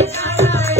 Deus.